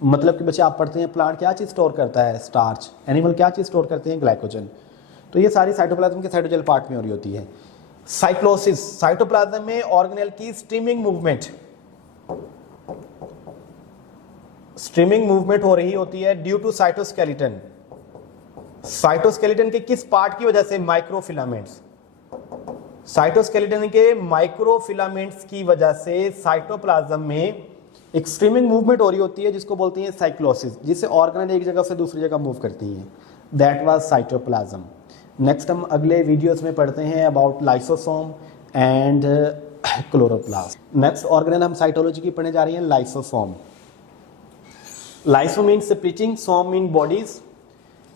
मतलब कि बच्चे आप पढ़ते हैं प्लांट क्या चीज स्टोर करता है, स्टार्च। एनिमल क्या चीज स्टोर करते हैं, ग्लाइकोजन। तो ये सारी साइटोप्लाज्म के साइटोजेल पार्ट में हो रही होती है। साइक्लोसिस, साइटोप्लाज्म में ऑर्गेनेल की स्ट्रीमिंग मूवमेंट हो रही होती है ड्यू टू साइटोस्केलेटन। साइटोस्केलेटन के किस पार्ट की वजह से, माइक्रोफिलामेंट्स। साइटोस्केलेटन के माइक्रोफिलामेंट्स की वजह से साइटोप्लाज्म में एक स्ट्रीमिंग मूवमेंट हो रही होती है जिसको बोलते हैं साइक्लोसिस, जिससे ऑर्गेनेल एक जगह से दूसरी जगह मूव करती हैं। That was cytoplasm. नेक्स्ट हम अगले वीडियोस में पढ़ते हैं about lysosome and chloroplast. Next organelle हम साइटोलॉजी की पढ़ने जा रही हैं, लाइसोसोम। लाइसो मीन स्प्लिटिंग, सोम मीन बॉडीज।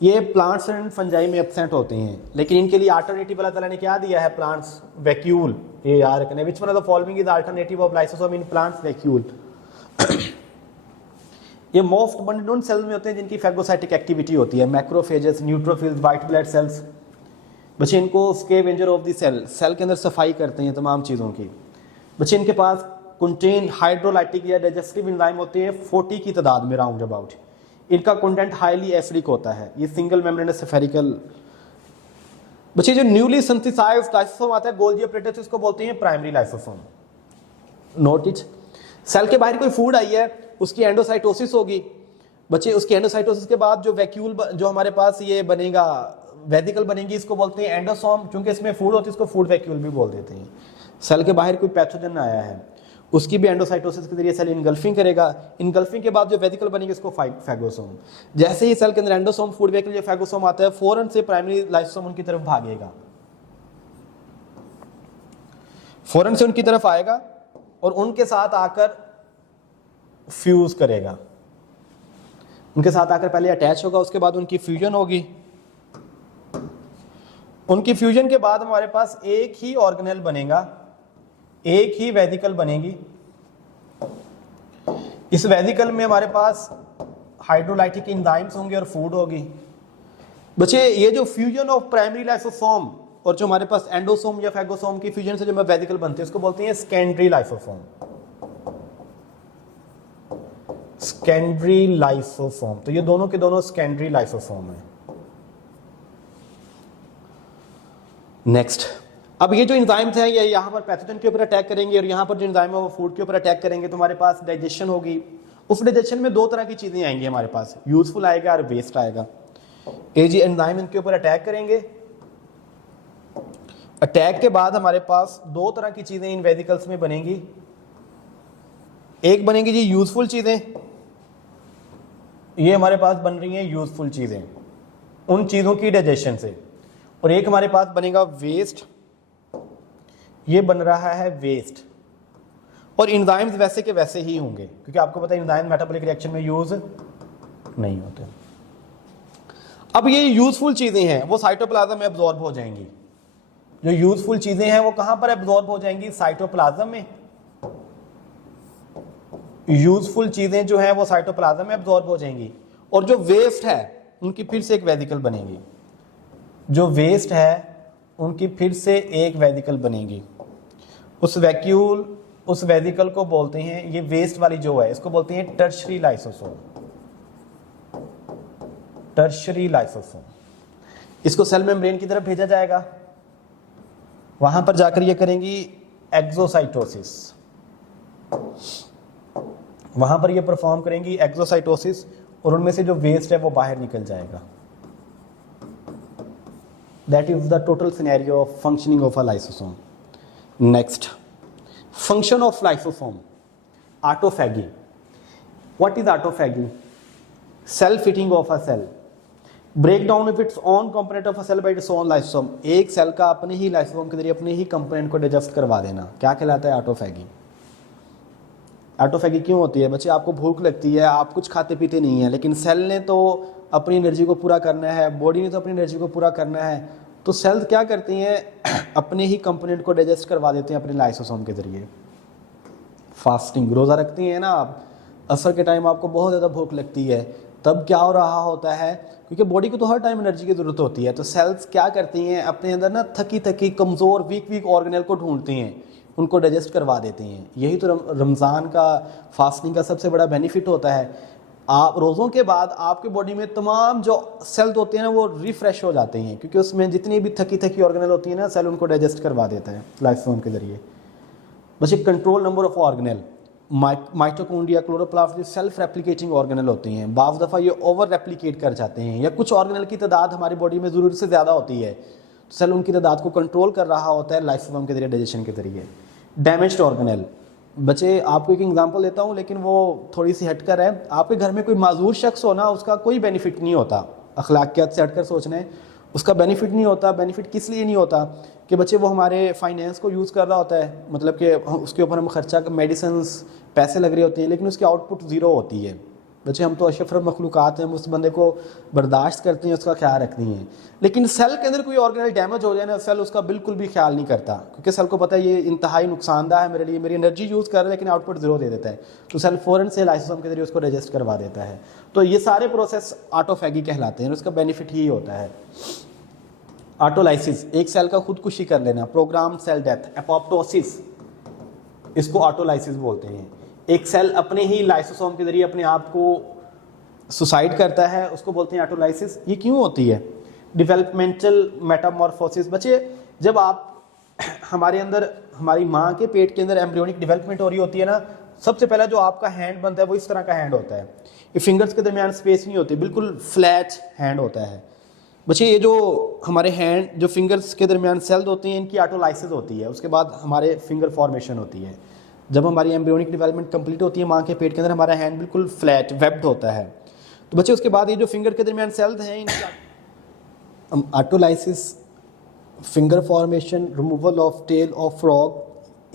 ये प्लांट्स एंड फंजाई में एब्सेंट होते हैं, लेकिन इनके लिए अल्टरनेटिव अल्लाह ताला ने क्या दिया है, प्लांट्स वैक्यूल। ये याद रखना, which one of the following is alternative of lysosome in plants, vacuole. ये मोस्ट अबंडेंट उन सेल्स में होते हैं जिनकी फैगोसाइटिक एक्टिविटी होती है, macrophages, neutrophils, white blood cells. बच्चे इनको scavenger of the cell, cell के अंदर सफाई करते हैं तमाम चीज़ों की। बच्चे इनके पास कंटेन हाइड्रोलाइटिक या डाइजेस्टिव एंजाइम होते हैं 40 की तादाद में राउंड अबाउट। इनका कंटेंट हाईली एसिडिक होता है। ये सिंगल मेम्ब्रेनस स्फेरिकल। बच्चे जो न्यूली सिंथेसाइज्ड लाइसोसोम आता है गोल्जी ऑपरेटस, इसको बोलते हैं primary lysosome. Note it. Cell के बाहर कोई फूड आई है, उसकी एंडोसाइटोसिस होगी। बच्चे उसकी एंडोसाइटोसिस के बाद जो वैक्यूल जो हमारे पास ये बनेगा, वेसिकल बनेगी, इसको बोलते हैं एंडोसोम। क्योंकि इसमें फूड होती है इसको फूड वैक्यूल भी बोल देते हैं। सेल के बाहर कोई पैथोजन आया है, उसकी भी एंडोसाइटोसिस के जरिए सेल इनगल्फिंग करेगा। इनगल्फिंग के बाद जो वेसिकल बनेगी इसको फैगोसोम। जैसे ही सेल के अंदर एंडोसोम, फूड वैक्यूल, जो फैगोसोम आता है, फौरन से प्राइमरी लाइसोसोम उनकी तरफ भागेगा, फौरन से उनकी तरफ आएगा और उनके साथ आकर फ्यूज करेगा, उनके साथ आकर पहले अटैच होगा, उसके बाद उनकी फ्यूजन होगी। उनकी फ्यूजन के बाद हमारे पास एक ही ऑर्गेनेल बनेगा, एक ही वेसिकल बनेगी। इस वेसिकल में हमारे पास हाइड्रोलाइटिक एंजाइम्स होंगे और फूड होगी। बच्चे ये जो फ्यूजन ऑफ प्राइमरी लाइसोसोम और जो हमारे पास एंडोसोम या फैगोसोम की फ्यूजन से जो वेसिकल बनते हैं उसको बोलते हैं सेकेंडरी लाइसोसोम। सेकेंडरी लाइसोसोम, तो ये दोनों के दोनों सेकेंडरी लाइसोसोम है। नेक्स्ट, अब ये जो एंजाइम्स हैं ये यहाँ पर पैथोजन के ऊपर अटैक करेंगे और यहाँ पर जो एंजाइम है वो फूड के ऊपर अटैक करेंगे, तो हमारे पास डाइजेशन होगी। उस डाइजेशन में दो तरह की चीजें आएंगी हमारे पास, यूजफुल आएगा और वेस्ट आएगा। ये जी एंजाइम इनके ऊपर अटैक करेंगे। अटैक के बाद हमारे पास दो तरह की चीजें इन वेसिकल्स में बनेंगी। एक बनेंगी जी यूजफुल चीजें, ये हमारे पास बन रही हैं यूजफुल चीजें उन चीजों की डाइजेशन से, और एक हमारे पास बनेगा वेस्ट, ये बन रहा है वेस्ट। और एंजाइम्स वैसे के वैसे ही होंगे क्योंकि आपको पता है एंजाइम मेटाबॉलिक रिएक्शन में यूज नहीं होते। अब ये यूजफुल चीजें हैं वो साइटोप्लाज्म में एब्जॉर्ब हो जाएंगी। जो यूजफुल चीजें हैं वो कहां पर एब्जॉर्ब हो जाएंगी? साइटोप्लाज्म में। यूजफुल चीजें जो हैं वो साइटोप्लाज्म में एब्जॉर्ब हो जाएंगी, और जो वेस्ट है उनकी फिर से एक वेसिकल बनेगी। जो वेस्ट है उनकी फिर से एक वेसिकल बनेगी। उस वेसिकल को बोलते हैं, ये वेस्ट वाली जो है इसको बोलते हैं टर्शरी लाइसोसोम। टर्शरी लाइसोसोम, इसको सेल मेम्ब्रेन की तरफ भेजा जाएगा, वहां पर जाकर ये करेंगी एक्सोसाइटोसिस, वहां पर ये परफॉर्म करेंगी एक्सोसाइटोसिस, और उनमें से जो वेस्ट है वो बाहर निकल जाएगा। That is the total scenario of functioning of a lysosome. Next, function of lysosome, autophagy. What is autophagy? Cell fitting of a cell, break down of its own component of a cell by its own lysosome. एक cell का अपने ही lysosome के जरिए अपने ही component को digest करवा देना, क्या कहलाता है? ऑटोफैगी। ऑटोफैगी क्यों होती है? बच्चे आपको भूख लगती है, आप कुछ खाते पीते नहीं है, लेकिन सेल ने तो अपनी एनर्जी को पूरा करना है, बॉडी ने तो अपनी एनर्जी को पूरा करना है, तो सेल्स क्या करती हैं? अपने ही कंपोनेंट को डाइजेस्ट करवा देते हैं अपने लाइसोसोम के जरिए। फास्टिंग, रोज़ा रखती हैं ना आप, असर के टाइम आपको बहुत ज़्यादा भूख लगती है, तब क्या हो रहा होता है? क्योंकि बॉडी को तो हर टाइम एनर्जी की ज़रूरत होती है, तो सेल्स क्या करती हैं? अपने अंदर ना थकी थकी कमज़ोर वीक ऑर्गेनल को ढूंढती हैं, उनको डाइजेस्ट करवा देती हैं। यही तो रमज़ान का फास्टिंग का सबसे बड़ा बेनिफिट होता है। आप रोज़ों के बाद आपके बॉडी में तमाम जो सेल्स होते हैं ना वो रिफ्रेश हो जाते हैं, क्योंकि उसमें जितनी भी थकी थकी ऑर्गेनल होती है ना, सेल उनको डाइजेस्ट करवा देता है लाइसोसोम के जरिए। बस एक control number of organelle, mitochondria, chloroplast, जो सेल्फ रेप्लिकेटिंग ऑर्गेनल होती हैं, बाज़ दफ़ा ये ओवर रेप्लिकेट कर जाते हैं, या कुछ ऑर्गेनल की तादाद हमारी बॉडी में ज़रूरत से ज़्यादा होती है, तो सेल उनकी तादाद को कंट्रोल कर रहा होता है लाइसोसोम के जरिए, डाइजेशन के जरिए। डैमेज्ड ऑर्गेनल, बच्चे आपको एक एग्जांपल देता हूँ लेकिन वो थोड़ी सी हटकर है। आपके घर में कोई माजूर शख्स हो ना, उसका कोई बेनिफिट नहीं होता, अखलाकियात से हटकर सोचना है, उसका बेनिफिट नहीं होता। बेनिफिट किस लिए नहीं होता? कि बच्चे वो हमारे फाइनेंस को यूज़ कर रहा होता है, मतलब कि उसके ऊपर हम खर्चा, मेडिसिन, पैसे लग रहे होते हैं, लेकिन उसकी आउटपुट ज़ीरो होती है। बच्चे हम तो अशरफ मखलूक़ात हैं, हम उस बंदे को बर्दाश्त करते हैं, उसका ख्याल रखते हैं, लेकिन सेल के अंदर कोई ऑर्गेनल डैमेज हो जाए ना, सेल उसका बिल्कुल भी ख्याल नहीं करता, क्योंकि सेल को पता है ये इंतहाई नुकसानदा है मेरे लिए, मेरी एनर्जी यूज़ कर रहा है लेकिन आउटपुट ज़ीरो दे देता है, तो सेल फ़ौरन से लाइसोसोम के जरिए उसको डाइजेस्ट करवा देता है। तो ये सारे प्रोसेस ऑटोफैगी कहलाते हैं, उसका बेनिफिट ही होता है। ऑटोलाइसिस, एक सेल का खुदकुशी कर लेना, प्रोग्राम सेल डेथ, एपोप्टोसिस, इसको ऑटोलाइसिस बोलते हैं। एक सेल अपने ही लाइसोसोम के जरिए अपने आप को सुसाइड करता है, उसको बोलते हैं ऑटोलाइसिस। ये क्यों होती है? डेवलपमेंटल मेटामॉर्फोसिस, बच्चे जब आप हमारे अंदर, हमारी माँ के पेट के अंदर एम्ब्रियोनिक डेवलपमेंट हो रही होती है ना, सबसे पहला जो आपका हैंड बनता है वो इस तरह का हैंड होता है, ये फिंगर्स के दरमियान स्पेस नहीं होती, बिल्कुल फ्लैट हैंड होता है। बच्चे ये जो हमारे हैंड, जो फिंगर्स के दरमियान सेल्स होती हैं, इनकी ऑटोलाइसिस होती है, उसके बाद हमारे फिंगर फॉर्मेशन होती है। जब हमारी एम्ब्रियोनिक डेवलपमेंट कंप्लीट होती है माँ के पेट के अंदर, हमारा हैंड बिल्कुल फ्लैट वेब्ड होता है। तो बच्चे उसके बाद ये जो फिंगर के दरमियान सेल्स हैं, इनकी autolysis, finger formation, removal of tail of frog,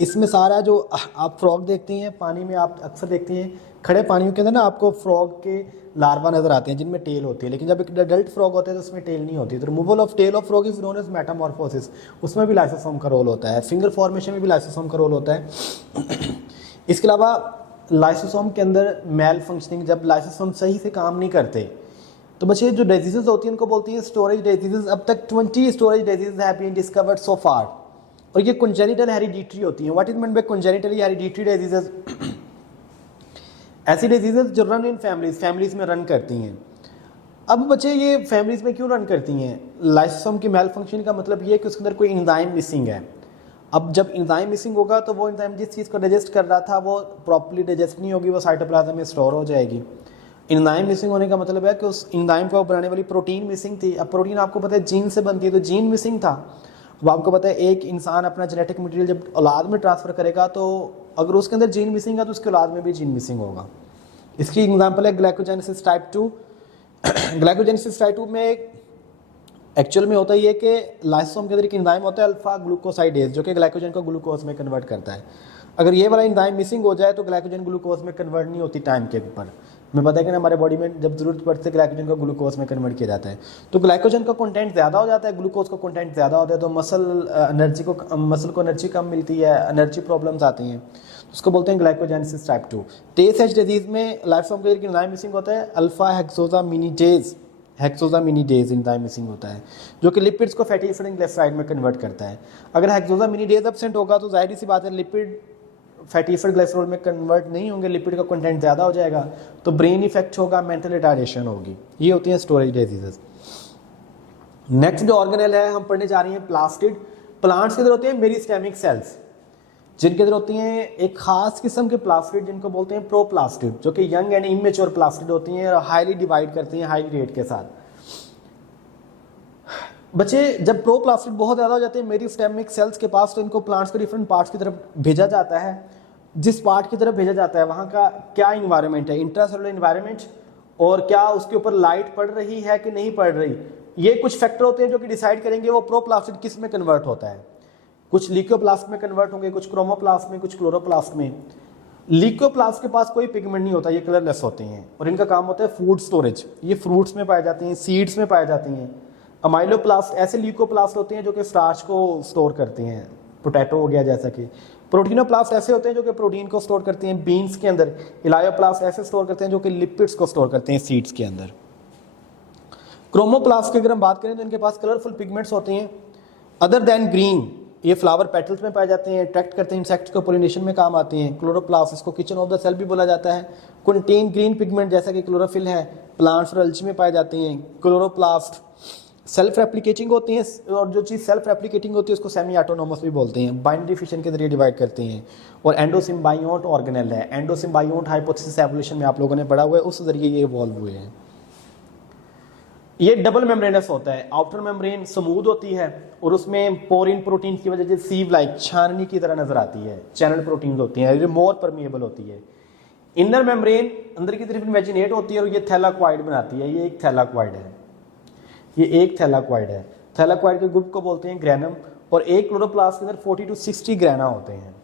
इसमें सारा जो आप फ्रॉग देखती हैं पानी में, आप अक्सर देखती हैं खड़े पानी के अंदर ना आपको फ्रॉग के लार्वा नजर आते हैं जिनमें टेल होती है, लेकिन जब एक अडल्ट फ्रॉग होते हैं तो उसमें टेल नहीं होती। तो removal of tail of frog is known as metamorphosis, उसमें भी लाइसोसोम का रोल होता है। फिंगर फॉर्मेशन में भी लाइसोसोम का रोल होता है। इसके अलावा लाइसोसोम के अंदर मेल फंक्शनिंग, जब लाइसोसोम सही से काम नहीं करते तो बच्चे जो डिजीजेज होती हैं उनको बोलती हैं स्टोरेज डिजीजेज। अब तक 20 storage diseases have been discovered so far, और ये कंजेनिटल हेरिडिटरी होती हैं। What is mean by congenitally hereditary diseases? ऐसी डिजीजेज जो रन इन फैमिलीज में रन करती हैं। अब बच्चे ये फैमिलीज में क्यों रन करती हैं? लाइसोसोम की मेल फंक्शन का मतलब ये है कि उसके अंदर कोई एंजाइम मिसिंग है। अब जब एंजाइम मिसिंग होगा तो वो एंजाइम जिस चीज़ को डाइजेस्ट कर रहा था वो प्रॉपर्ली डाइजेस्ट नहीं होगी, वो साइटोप्लाज्म में स्टोर हो जाएगी। एंजाइम मिसिंग होने का मतलब है कि उस एंजाइम को बनाने वाली प्रोटीन मिसिंग थी। अब प्रोटीन आपको पता है जीन से बनती है, तो जीन मिसिंग था। अब आपको पता है एक इंसान अपना जेनेटिक मटेरियल जब औलाद में ट्रांसफर करेगा तो अगर उसके अंदर जीन मिसिंग है तो उसके औलाद में भी जीन मिसिंग होगा। इसकी एग्जांपल है ग्लाइकोजेनेसिस टाइप 2। ग्लाइकोजेनेसिस टाइप 2 में एक्चुअल में होता ये कि लाइसोसोम के अंदर एक एंजाइम होता है अल्फा ग्लूकोसाइडेज, जो कि ग्लाइकोजन को ग्लूकोज में कन्वर्ट करता है। अगर ये वाला एंजाइम मिसिंग हो जाए तो ग्लाइकोजन ग्लूकोज में कन्वर्ट नहीं होती टाइम के ऊपर। हमें पता है कि हमारे बॉडी में जब जरूरत पड़ती है ग्लाइकोजन को ग्लूकोज में कन्वर्ट किया जाता है, तो ग्लाइकोजन का कंटेंट ज़्यादा हो जाता है, ग्लूकोज का कंटेंट ज़्यादा होता है, तो मसल को एनर्जी कम मिलती है, एनर्जी प्रॉब्लम्स आती हैं, उसको बोलते हैं ग्लाइकोजेनेसिस टाइप 2। TSH डिजीज में लाइसोसोम के एंजाइम मिसिंग होता है अल्फा हेक्सोजामिनीडेज एंजाइम मिसिंग होता है, जो कि लिपिड्स को फैटी एसिड ग्लिसराइड में कन्वर्ट करता है। अगर हेक्सोजामिनीडेज एब्सेंट होगा तो जाहिर सी बात है लिपिड फैटी एसिड ग्लिसरॉल में कन्वर्ट नहीं होंगे, लिपिड का कंटेंट ज़्यादा हो जाएगा, तो ब्रेन इफेक्ट होगा, मेंटल रिटार्डेशन होगी। ये होती हैं स्टोरेज डिजीजेस। नेक्स्ट जो ऑर्गेनेल है हम पढ़ने जा रही हैं प्लास्टिड। प्लांट्स के अंदर होते हैं मेरिस्टेमिक सेल्स, जिनके अंदर होती हैं एक खास किस्म के प्लास्टिड जिनको बोलते हैं प्रोप्लास्टिड, जो कि यंग एंड इमेच्योर प्लास्टिड होती हैं और हाईली डिवाइड करती हैं हाई रेट के साथ। बच्चे जब प्रोप्लास्टिड बहुत ज़्यादा हो जाते हैं मेरिस्टेमिक सेल्स के पास, तो इनको प्लांट्स के डिफरेंट पार्ट्स की तरफ भेजा जाता है। जिस पार्ट की तरफ भेजा जाता है वहाँ का क्या इन्वायरमेंट है, इंट्रासेलुलर इन्वायरमेंट, और क्या उसके ऊपर लाइट पड़ रही है कि नहीं पड़ रही, ये कुछ फैक्टर होते हैं जो कि डिसाइड करेंगे वो प्रोप्लास्टिड किस में कन्वर्ट होता है। कुछ ल्यूकोप्लास्ट में कन्वर्ट होंगे, कुछ क्रोमोप्लास्ट में, कुछ क्लोरोप्लास्ट में। ल्यूकोप्लास्ट के पास कोई पिगमेंट नहीं होता, ये कलरलेस होते हैं और इनका काम होता है फूड स्टोरेज। ये फ्रूट्स में पाए जाते हैं, सीड्स में पाए जाती हैं। अमाइलोप्लास्ट ऐसे ल्यूकोप्लास्ट होते हैं जो कि स्टार्च को स्टोर करते हैं, पोटैटो हो गया जैसा कि। प्रोटीनोप्लास्ट ऐसे होते हैं जो कि प्रोटीन को स्टोर करते हैं बीन्स के अंदर। इलायोप्लास्ट ऐसे स्टोर करते हैं जो कि लिपिड्स को स्टोर करते हैं सीड्स के अंदर। क्रोमोप्लास्ट की अगर हम बात करें तो इनके पास कलरफुल पिगमेंट्स होते हैं। अदर देन ग्रीन, ये फ्लावर पेटल्स में पाए जाते हैं, अट्रैक्ट करते हैं इंसेक्ट्स को, पोलिनेशन में काम आते हैं। क्लोरोप्लास्ट, इसको किचन ऑफ द सेल भी बोला जाता है, कंटेन ग्रीन पिगमेंट जैसा कि क्लोरोफिल है, प्लांट्स और अल्ची में पाए जाते हैं। क्लोरोप्लास्ट सेल्फ रेप्लिकेटिंग होती हैं, और जो चीज़ सेल्फ रेप्लिकेटिंग होती है उसको सेमी ऑटोनोमस भी बोलते हैं, बाइनरी फिशन के जरिए डिवाइड करते हैं। और एंडोसिम्बायोट ऑर्गेनेल है, एंडोसिम्बायोट हाइपोथेसिस एवोल्यूशन में आप लोगों ने पढ़ा हुआ है, उस जरिए ये इवॉल्व हुए हैं। ये डबल मेम्ब्रेनस होता है, आउटर मेम्ब्रेन स्मूथ होती है और उसमें पोरिन प्रोटीन की वजह से सीव लाइक छाननी की तरह नजर आती है, चैनल प्रोटीन होती हैं, मोर परमिएबल होती है। इनर मेम्ब्रेन अंदर की तरफ इन्वेजिनेट होती है और ये थैलाक्वाइड बनाती है। ये एक थैलाक्वाइड है, ये एक थैलाक्वाइड है। थैलाक्वाइड के ग्रुप को बोलते हैं ग्रेनम, और एक क्लोरोप्लास्ट के अंदर 40 to 60 ग्रेना होते हैं।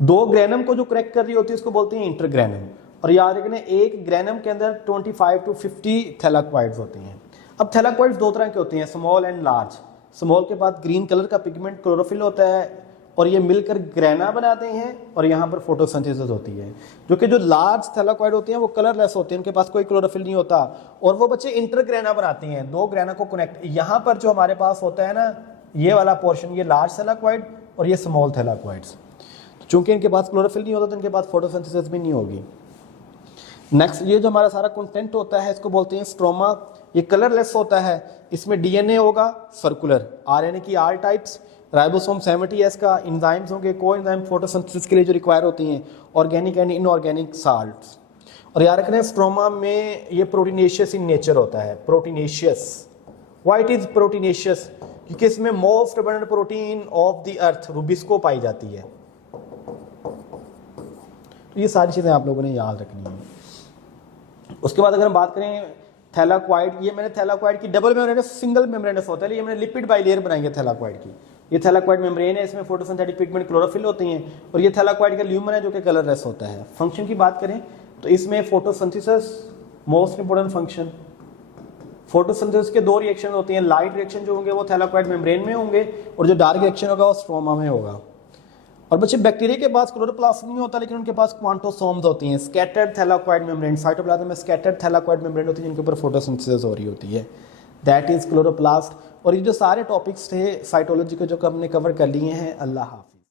दो ग्रेनम को जो करेक्ट कर रही होती है उसको बोलते हैं इंटरग्रेनम, और याद रखना एक ग्रेनम के अंदर 25 to 50 थैलाक्वाइड्स होते हैं। अब थैलाक्वाइड्स दो तरह के होते हैं, स्मॉल एंड लार्ज। स्मॉल के बाद ग्रीन कलर का पिगमेंट क्लोरोफिल होता है और ये मिलकर ग्रेना बनाते हैं और यहाँ पर फोटोसिंथेसिस होती है। जो कि जो लार्ज थैलाक्वाइड होते हैं वो कलरलेस होते हैं, उनके पास कोई क्लोरोफिल नहीं होता और वो बच्चे इंटरग्रेना बनाते हैं, दो ग्रेना को कनेक्ट। यहाँ पर जो हमारे पास होता है ना ये वाला पोर्शन, ये लार्ज थैलाक्वाइड और ये स्मॉल थैलाक्वाइड्स। चूंकि इनके पास क्लोरोफिल नहीं होता तो इनके पास फोटोसिंथेसिस भी नहीं होगी। नेक्स्ट, ये जो हमारा सारा कंटेंट होता है इसको बोलते हैं स्ट्रोमा। ये कलरलेस होता है, इसमें डीएनए होगा सर्कुलर, आरएनए की आर टाइप्स, राइबोसोम 70S का, एंजाइम्स होंगे, कोएंजाइम फोटोसिंथेसिस के लिए जो रिक्वायर होती हैं, ऑर्गेनिक एंड इनऑर्गेनिक साल्ट्स। और याद रखना स्ट्रोमा में ये प्रोटीनेशियस इन नेचर होता है, proteinaceous. Why it is proteinaceous? क्योंकि इसमें most abundant protein of the earth rubisco पाई जाती है। तो ये सारी चीजें आप लोगों ने याद रखनी है। उसके बाद अगर हम बात करें थैलाक्वाइड, ये मैंने थैलाक्वाइड की डबल मेम्ब्रेनस सिंगल मेम्ब्रेनस होता है, ये मैंने लिपिड बाइलेयर बनाई है थैलाक्वाइड की। ये थैलाकोइड मेम्ब्रेन है, इसमें फोटोसिंथेटिक पिगमेंट क्लोरोफिल होती हैं, और ये थैलाकोइड का ल्यूमन है जो कि कलरलेस होता है। फंक्शन की बात करें तो इसमें photosynthesis most important function. Photosynthesis के दो रिएक्शन होती हैं, लाइट रिएक्शन जो होंगे वो थैलाकोइड मेम्ब्रेन में होंगे, और जो डार्क रिएक्शन होगा वो स्ट्रोमा में होगा। और बच्चे बैक्टीरिया के पास क्लोरोप्लास्ट नहीं होता, लेकिन उनके पास क्वांटोसोम्स होती हैं, स्कैटर्ड थैलाकोइड मेम्ब्रेन। साइटोप्लाज्म में स्कैटर्ड थैलाकोइड मेम्ब्रेन होती है जिनके ऊपर फोटोसिंथेसिस हो रही होती है, दैट इज क्लोरोप्लास्ट। और ये जो सारे टॉपिक्स थे साइटोलॉजी के जो हमने कवर कर लिए हैं। अल्लाह हाफ़िज़।